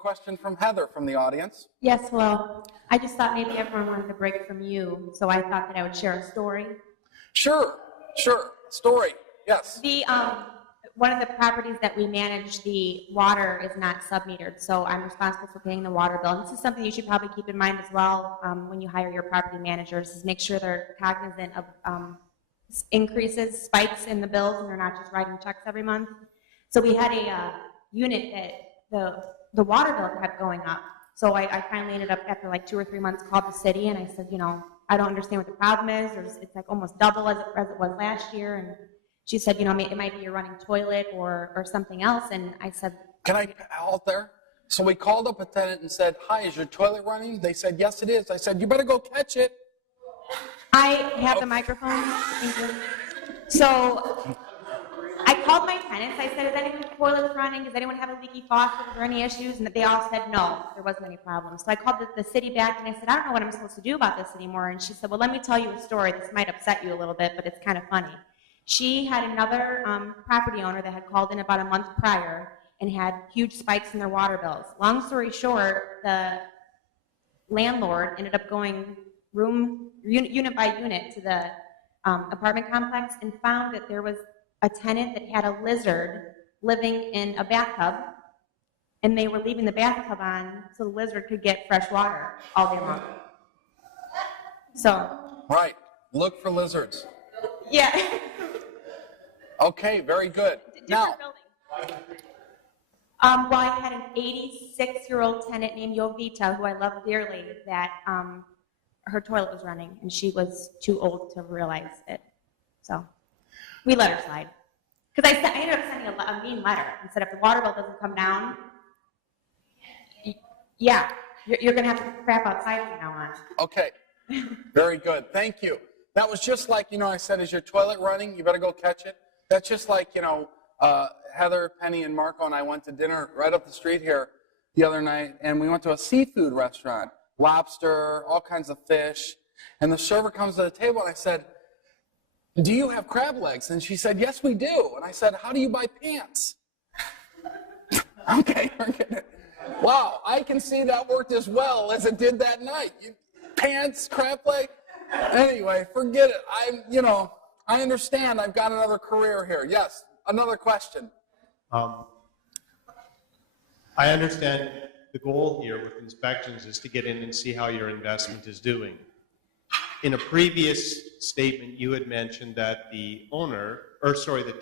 question from Heather from the audience. Yes, hello. I just thought maybe everyone wanted a break from you, so I thought that I would share a story. Sure. Story, yes. One of the properties that we manage, the water is not sub-metered, so I'm responsible for paying the water bill. And this is something you should probably keep in mind as well when you hire your property managers, is make sure they're cognizant of increases, spikes in the bills, and they're not just writing checks every month. So we had a unit that the water bill kept going up. So I finally ended up, after like 2 or 3 months, called the city, and I said, you know, I don't understand what the problem is. It's like almost double as it was last year. And she said, you know, it might be a running toilet or something else. And I said, can I halt there? So we called up a tenant and said, hi, is your toilet running? They said, yes, it is. I said, you better go catch it. I have the microphone. So I called my tenants. I said, is anyone's toilet running? Does anyone have a leaky faucet? Are there any issues? And they all said no, there wasn't any problem. So I called the city back and I said, I don't know what I'm supposed to do about this anymore. And she said, well, let me tell you a story. This might upset you a little bit, but it's kind of funny. She had another property owner that had called in about a month prior and had huge spikes in their water bills. Long story short, the landlord ended up going unit by unit to the apartment complex and found that there was a tenant that had a lizard living in a bathtub, and they were leaving the bathtub on so the lizard could get fresh water all day long. So. Right. Look for lizards. Yeah. Okay, very good. Now. Well, I had an 86-year-old tenant named Jovita, who I love dearly, that her toilet was running, and she was too old to realize it. So we let her slide. Because I ended up sending a mean letter and said, if the water bill doesn't come down, yeah, you're going to have to crap outside from now on. Okay, very good. Thank you. That was just like, you know, I said, is your toilet running? You better go catch it. That's just like, you know, Heather, Penny, and Marco and I went to dinner right up the street here the other night, and we went to a seafood restaurant, lobster, all kinds of fish, and the server comes to the table, and I said, do you have crab legs? And she said, yes, we do. And I said, how do you buy pants? Okay, wow, I can see that worked as well as it did that night. Pants, crab leg. Anyway, forget it. I understand. I've got another career here. Yes, another question. I understand the goal here with inspections is to get in and see how your investment is doing. In a previous statement, you had mentioned that the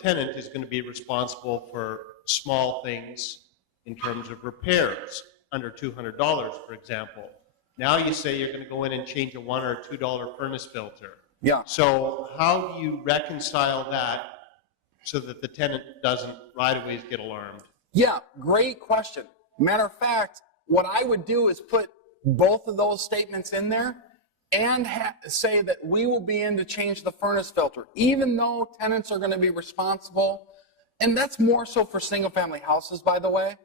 tenant is going to be responsible for small things in terms of repairs, under $200, for example. Now you say you're going to go in and change a $1 or $2 furnace filter. Yeah. So how do you reconcile that so that the tenant doesn't right away get alarmed? Yeah, great question. Matter of fact, what I would do is put both of those statements in there and say that we will be in to change the furnace filter, even though tenants are going to be responsible. And that's more so for single-family houses, by the way.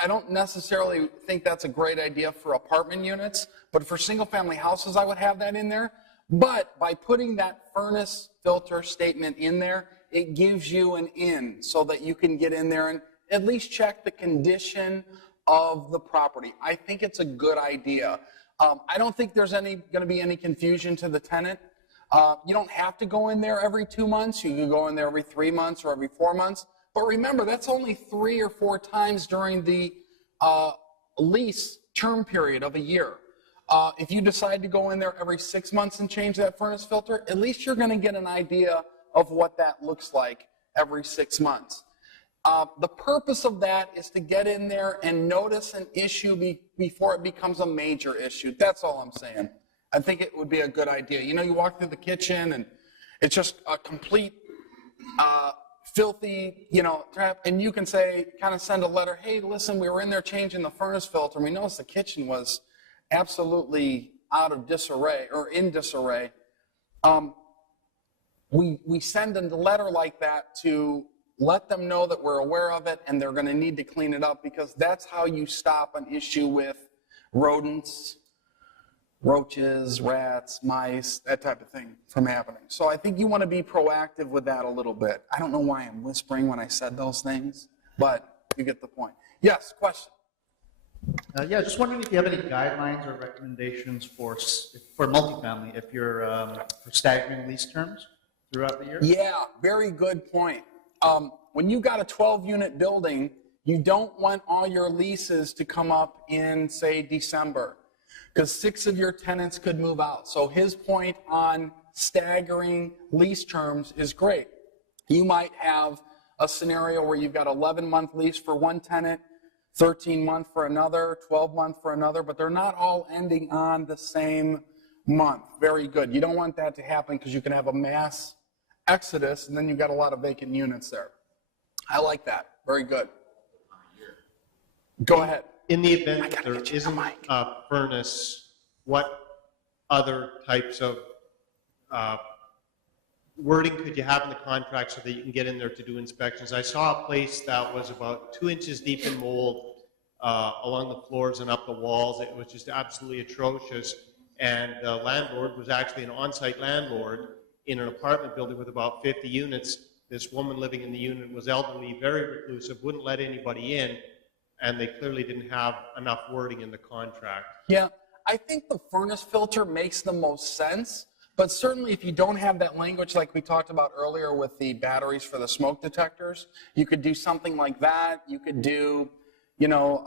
I don't necessarily think that's a great idea for apartment units, but for single-family houses, I would have that in there. But by putting that furnace filter statement in there, it gives you an in so that you can get in there and at least check the condition of the property. I think it's a good idea. I don't think there's going to be any confusion to the tenant. You don't have to go in there every 2 months. You can go in there every 3 months or every 4 months. But remember, that's only 3 or 4 times during the lease term period of a year. If you decide to go in there every 6 months and change that furnace filter, at least you're going to get an idea of what that looks like every 6 months. The purpose of that is to get in there and notice an issue before it becomes a major issue. That's all I'm saying. I think it would be a good idea. You know, you walk through the kitchen and it's just a complete filthy, trap, and you can say, kind of send a letter, hey, listen, we were in there changing the furnace filter, and we noticed the kitchen was absolutely out of disarray, or in disarray. We send a letter like that to let them know that we're aware of it and they're going to need to clean it up, because that's how you stop an issue with rodents, roaches, rats, mice, that type of thing from happening. So I think you want to be proactive with that a little bit. I don't know why I'm whispering when I said those things, but you get the point. Yes, question? Yeah, just wondering if you have any guidelines or recommendations for multifamily, if you're for staggering lease terms throughout the year? Yeah, very good point. When you got a 12-unit building, you don't want all your leases to come up in, say, December, because 6 of your tenants could move out. So his point on staggering lease terms is great. You might have a scenario where you've got 11-month lease for one tenant, 13-month for another, 12-month for another, but they're not all ending on the same month. Very good. You don't want that to happen because you can have a mass exodus and then you've got a lot of vacant units there. I like that. Very good. Go ahead. In the event that there isn't a furnace, what other types of wording could you have in the contract so that you can get in there to do inspections? I saw a place that was about 2 inches deep in mold along the floors and up the walls. It was just absolutely atrocious. And the landlord was actually an on-site landlord in an apartment building with about 50 units. This woman living in the unit was elderly, very reclusive, wouldn't let anybody in, and they clearly didn't have enough wording in the contract. Yeah, I think the furnace filter makes the most sense, but certainly if you don't have that language like we talked about earlier with the batteries for the smoke detectors, you could do something like that. You could do, you know,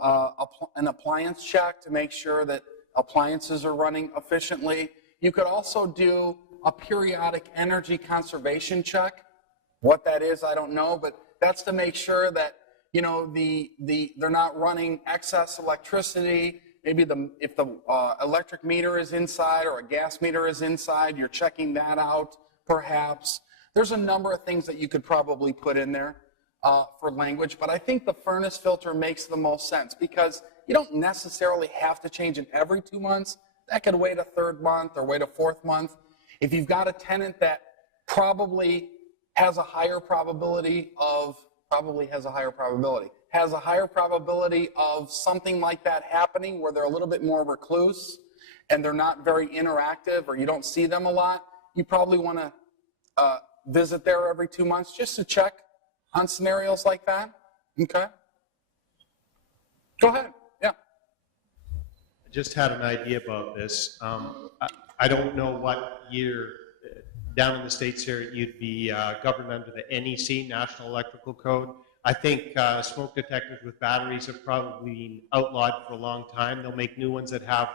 an appliance check to make sure that appliances are running efficiently. You could also do a periodic energy conservation check. What that is, I don't know, but that's to make sure that, you know, they're not running excess electricity. Maybe if the electric meter is inside or a gas meter is inside, you're checking that out, perhaps. There's a number of things that you could probably put in there for language, but I think the furnace filter makes the most sense because you don't necessarily have to change it every 2 months. That could wait a 3rd month or wait a 4th month. If you've got a tenant that probably has a higher probability of something like that happening where they're a little bit more recluse and they're not very interactive or you don't see them a lot, you probably want to visit there every 2 months just to check on scenarios like that. Okay? Go ahead. Yeah. I just had an idea about this. I don't know what year down in the States here you'd be governed under the NEC, National Electrical Code. I think smoke detectors with batteries have probably been outlawed for a long time. They'll make new ones that have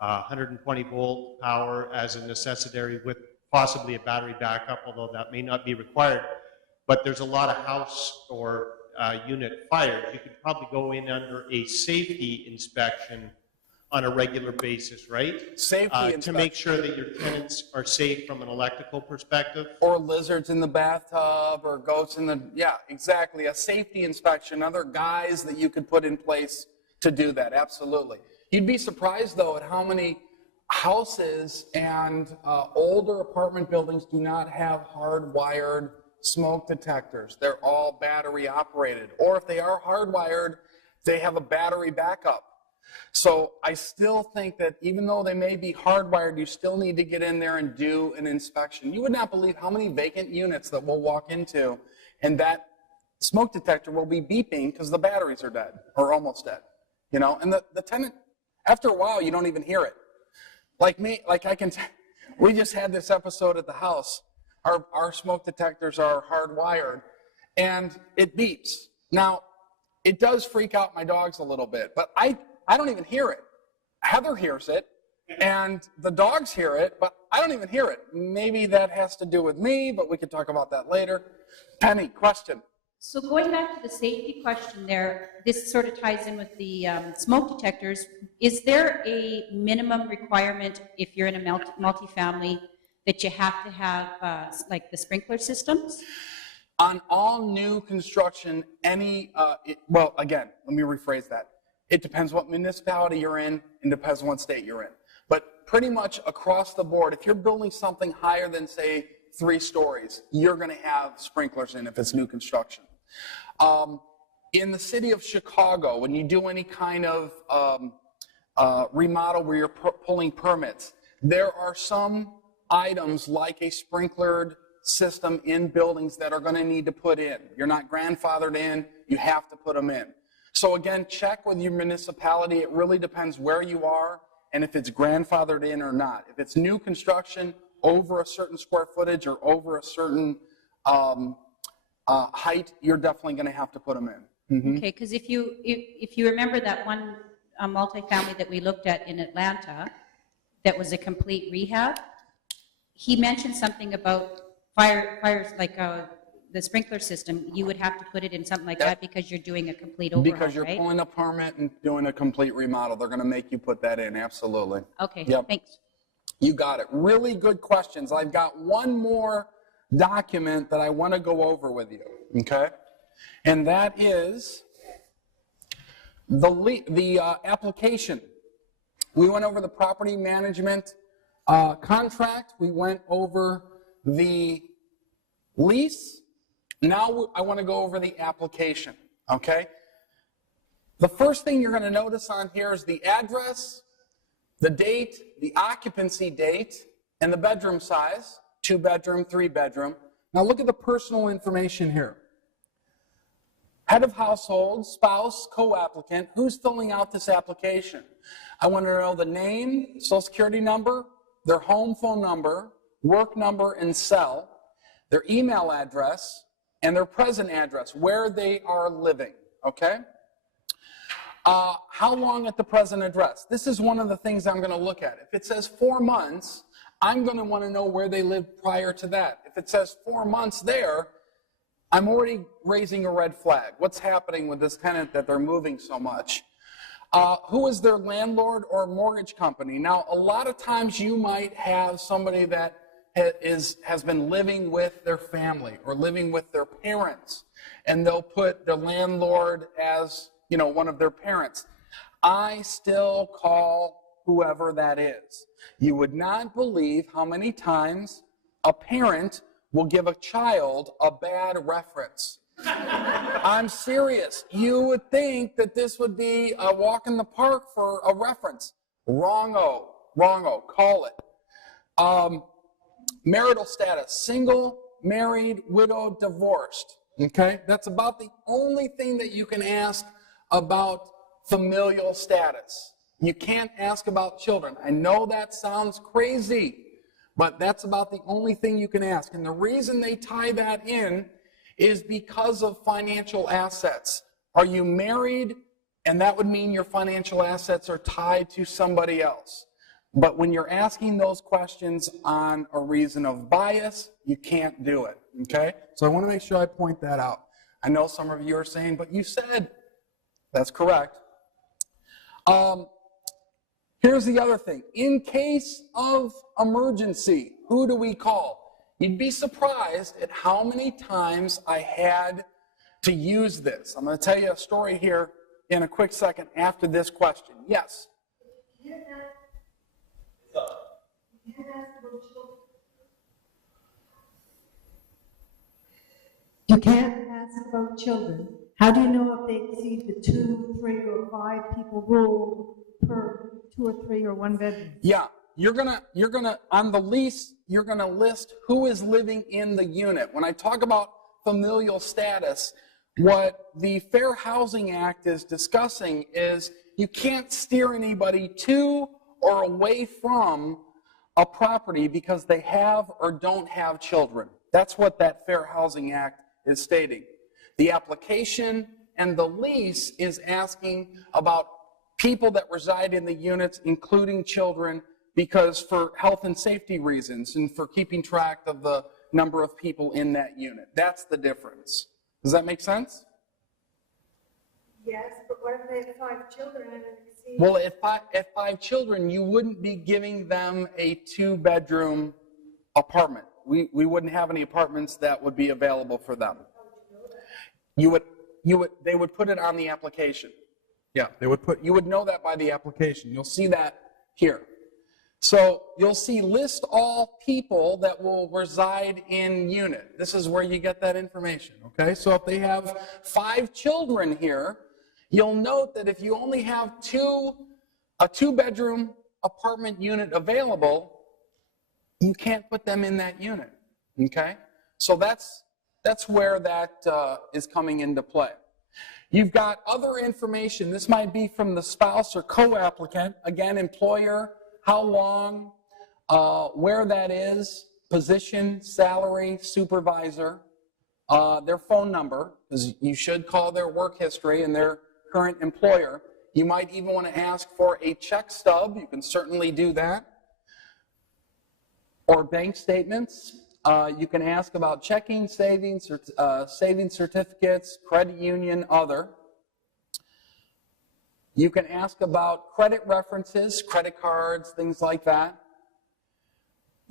120 volt power as a necessary with possibly a battery backup, although that may not be required. But there's a lot of house or unit fires. You could probably go in under a safety inspection on a regular basis, right? Safety inspection. To make sure that your tenants are safe from an electrical perspective. Or lizards in the bathtub or goats in the, yeah, exactly. A safety inspection, other guys that you could put in place to do that, absolutely. You'd be surprised, though, at how many houses and older apartment buildings do not have hardwired smoke detectors. They're all battery operated. Or if they are hardwired, they have a battery backup. So I still think that even though they may be hardwired, you still need to get in there and do an inspection. You would not believe how many vacant units that we'll walk into and that smoke detector will be beeping because the batteries are dead or almost dead. You know, and the tenant, after a while, you don't even hear it. Like me, we just had this episode at the house. Our smoke detectors are hardwired and it beeps. Now, it does freak out my dogs a little bit, but I don't even hear it. Heather hears it, and the dogs hear it, but I don't even hear it. Maybe that has to do with me, but we could talk about that later. Penny, question. So going back to the safety question there, this sort of ties in with the smoke detectors. Is there a minimum requirement if you're in a multifamily that you have to have like the sprinkler systems? On all new construction, well, again, let me rephrase that. It depends what municipality you're in and depends what state you're in. But pretty much across the board, if you're building something higher than, say, 3 stories, you're going to have sprinklers in if it's new construction. In the city of Chicago, when you do any kind of remodel where you're pulling permits, there are some items like a sprinklered system in buildings that are going to need to put in. You're not grandfathered in, you have to put them in. So again, check with your municipality. It really depends where you are and if it's grandfathered in or not. If it's new construction over a certain square footage or over a certain height, you're definitely going to have to put them in. Mm-hmm. Okay, because if you remember that one multifamily that we looked at in Atlanta that was a complete rehab, he mentioned something about fires like the sprinkler system. You would have to put it in something like that because you're doing a complete overhaul, Because you're right? pulling a permit and doing a complete remodel. They're going to make you put that in, absolutely. Okay, Yep. thanks. You got it. Really good questions. I've got one more document that I want to go over with you, okay? And that is the application. We went over the property management contract. We went over the lease. Now I want to go over the application, okay? The first thing you're going to notice on here is the address, the date, the occupancy date, and the bedroom size, 2-bedroom, 3-bedroom. Now look at the personal information here. Head of household, spouse, co-applicant, who's filling out this application? I want to know the name, social security number, their home phone number, work number and cell, their email address, and their present address, where they are living, okay? How long at the present address? This is one of the things I'm going to look at. If it says 4 months, I'm going to want to know where they lived prior to that. If it says 4 months there, I'm already raising a red flag. What's happening with this tenant that they're moving so much? Who is their landlord or mortgage company? Now, a lot of times you might have somebody that has been living with their family or living with their parents, and they'll put the landlord as, you know, one of their parents. I still call whoever that is. You would not believe how many times a parent will give a child a bad reference. I'm serious. You would think that this would be a walk in the park for a reference. Wrong-o, wrong-o, call it. Marital status, single, married, widowed, divorced. Okay? That's about the only thing that you can ask about familial status. You can't ask about children. I know that sounds crazy, but that's about the only thing you can ask. And the reason they tie that in is because of financial assets. Are you married? And that would mean your financial assets are tied to somebody else. But when you're asking those questions on a reason of bias, you can't do it, okay? So I want to make sure I point that out. I know some of you are saying, but you said, that's correct. Here's the other thing. In case of emergency, who do we call? You'd be surprised at how many times I had to use this. I'm going to tell you a story here in a quick second after this question. Yes? You can't ask about children. How do you know if they exceed the 2, 3, or 5 people rule per 2 or 3 or 1 bedroom? Yeah, you're gonna on the lease, you're gonna list who is living in the unit. When I talk about familial status, what the Fair Housing Act is discussing is you can't steer anybody to or away from a property because they have or don't have children. That's what that Fair Housing Act is stating. The application and the lease is asking about people that reside in the units, including children, because for health and safety reasons and for keeping track of the number of people in that unit. That's the difference. Does that make sense? Yes, but what if they have 5 children and it exceeds? Well, at 5 children, you wouldn't be giving them a 2-bedroom apartment. We wouldn't have any apartments that would be available for them. They would put it on the application. Yeah, you would know that by the application. You'll see that here. So you'll see list all people that will reside in unit. This is where you get that information, okay? So if they have 5 children here, you'll note that if you only have a 2-bedroom apartment unit available, you can't put them in that unit, okay? So that's where that is coming into play. You've got other information. This might be from the spouse or co-applicant. Again, employer, how long, where that is, position, salary, supervisor, their phone number, because you should call their work history and their current employer. You might even want to ask for a check stub. You can certainly do that. Or bank statements. You can ask about checking, savings certificates, credit union, other. You can ask about credit references, credit cards, things like that.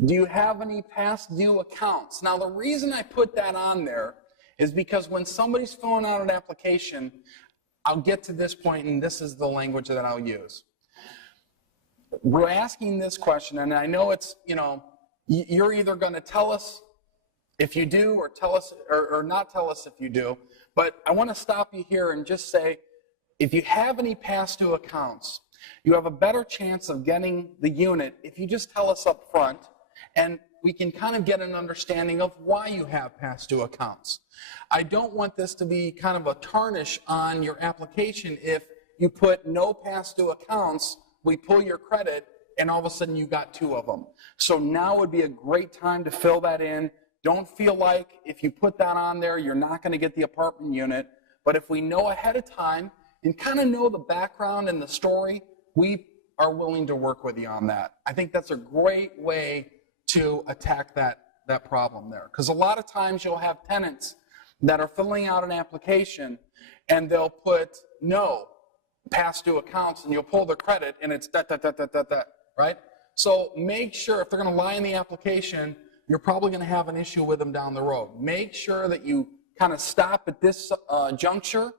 Do you have any past due accounts? Now, the reason I put that on there is because when somebody's filling out an application, I'll get to this point, and this is the language that I'll use. We're asking this question, and I know it's, you know, you're either going to tell us if you do or tell us or not tell us if you do, but I want to stop you here and just say, if you have any past due accounts, you have a better chance of getting the unit if you just tell us up front, and we can kind of get an understanding of why you have past due accounts. I don't want this to be kind of a tarnish on your application if you put no past due accounts, we pull your credit, and all of a sudden you got 2 of them. So now would be a great time to fill that in. Don't feel like if you put that on there, you're not going to get the apartment unit. But if we know ahead of time and kind of know the background and the story, we are willing to work with you on that. I think that's a great way to attack that problem there. Because a lot of times you'll have tenants that are filling out an application and they'll put no past due accounts, and you'll pull their credit and it's that, right? So make sure if they're going to lie in the application, you're probably going to have an issue with them down the road. Make sure that you kind of stop at this juncture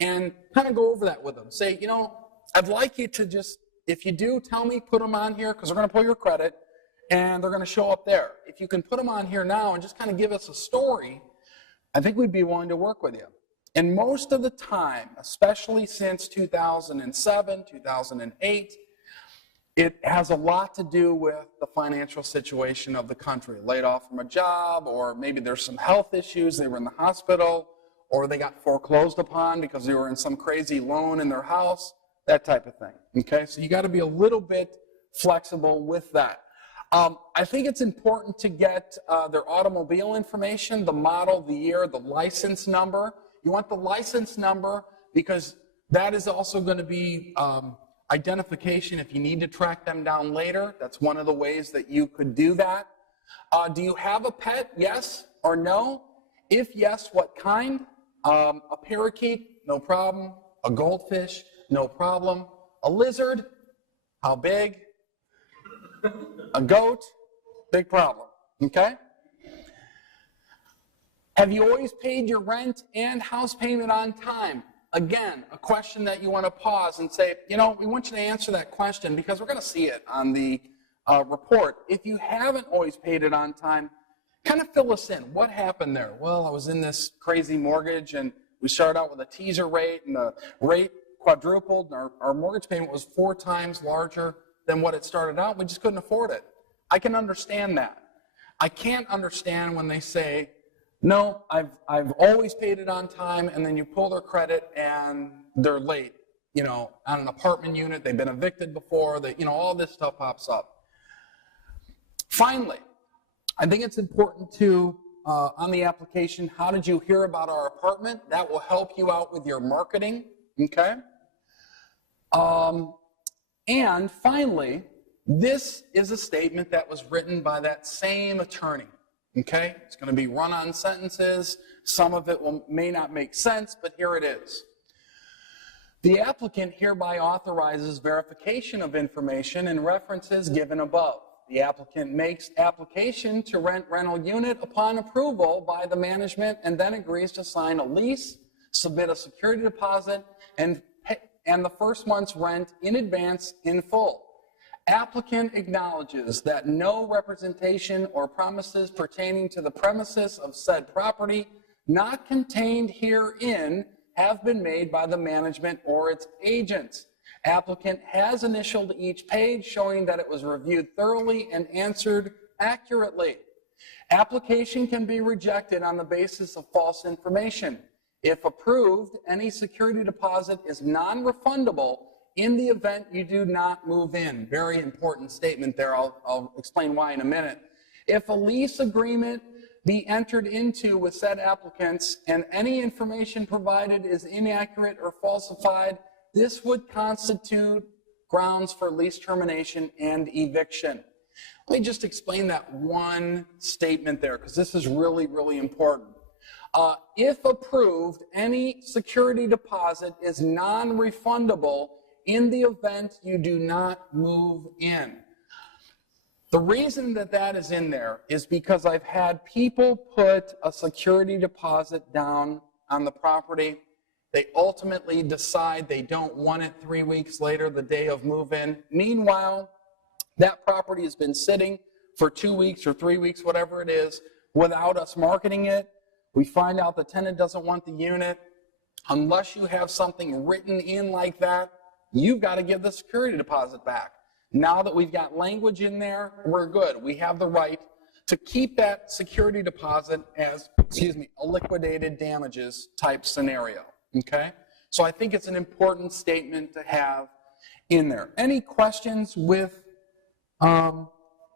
and kind of go over that with them. Say, you know, I'd like you to just, if you do, tell me, put them on here because we're going to pull your credit and they're going to show up there. If you can put them on here now and just kind of give us a story, I think we'd be willing to work with you. And most of the time, especially since 2007, 2008, it has a lot to do with the financial situation of the country. Laid off from a job, or maybe there's some health issues, they were in the hospital, or they got foreclosed upon because they were in some crazy loan in their house, that type of thing. Okay, so you got to be a little bit flexible with that. I think it's important to get their automobile information, the model, the year, the license number. You want the license number because that is also going to be identification if you need to track them down later. That's one of the ways that you could do that. Do you have a pet? Yes or no? If yes, what kind? A parakeet? No problem. A goldfish? No problem. A lizard? How big? A goat? Big problem. Okay? Have you always paid your rent and house payment on time? Again, a question that you want to pause and say, you know, we want you to answer that question because we're going to see it on the report. If you haven't always paid it on time, kind of fill us in. What happened there? Well, I was in this crazy mortgage and we started out with a teaser rate and the rate quadrupled and our mortgage payment was 4 times larger than what it started out. We just couldn't afford it. I can understand that. I can't understand when they say, no, I've always paid it on time, and then you pull their credit and they're late, you know, on an apartment unit, they've been evicted before, you know, all this stuff pops up. Finally, I think it's important to, on the application, how did you hear about our apartment? That will help you out with your marketing, okay? And finally, this is a statement that was written by that same attorney. Okay, it's going to be run-on sentences. Some of it may not make sense, but here it is. The applicant hereby authorizes verification of information and references given above. The applicant makes application to rent rental unit upon approval by the management and then agrees to sign a lease, submit a security deposit, and the first month's rent in advance in full. Applicant acknowledges that no representation or promises pertaining to the premises of said property not contained herein have been made by the management or its agents. Applicant has initialed each page showing that it was reviewed thoroughly and answered accurately. Application can be rejected on the basis of false information. If approved, any security deposit is non-refundable in the event you do not move in. Very important statement there. I'll explain why in a minute. If a lease agreement be entered into with said applicants and any information provided is inaccurate or falsified, this would constitute grounds for lease termination and eviction. Let me just explain that one statement there, because this is really, really important. If approved, any security deposit is non-refundable in the event you do not move in. The reason that that is in there is because I've had people put a security deposit down on the property. They ultimately decide they don't want it 3 weeks later, the day of move-in. Meanwhile, that property has been sitting for 2 weeks or 3 weeks, whatever it is, without us marketing it. We find out the tenant doesn't want the unit. Unless you have something written in like that, you've got to give the security deposit back. Now that we've got language in there, we're good. We have the right to keep that security deposit as, a liquidated damages type scenario, okay? So I think it's an important statement to have in there. Any questions with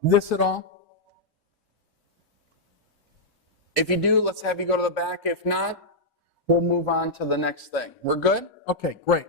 this at all? If you do, let's have you go to the back. If not, we'll move on to the next thing. We're good? Okay, great.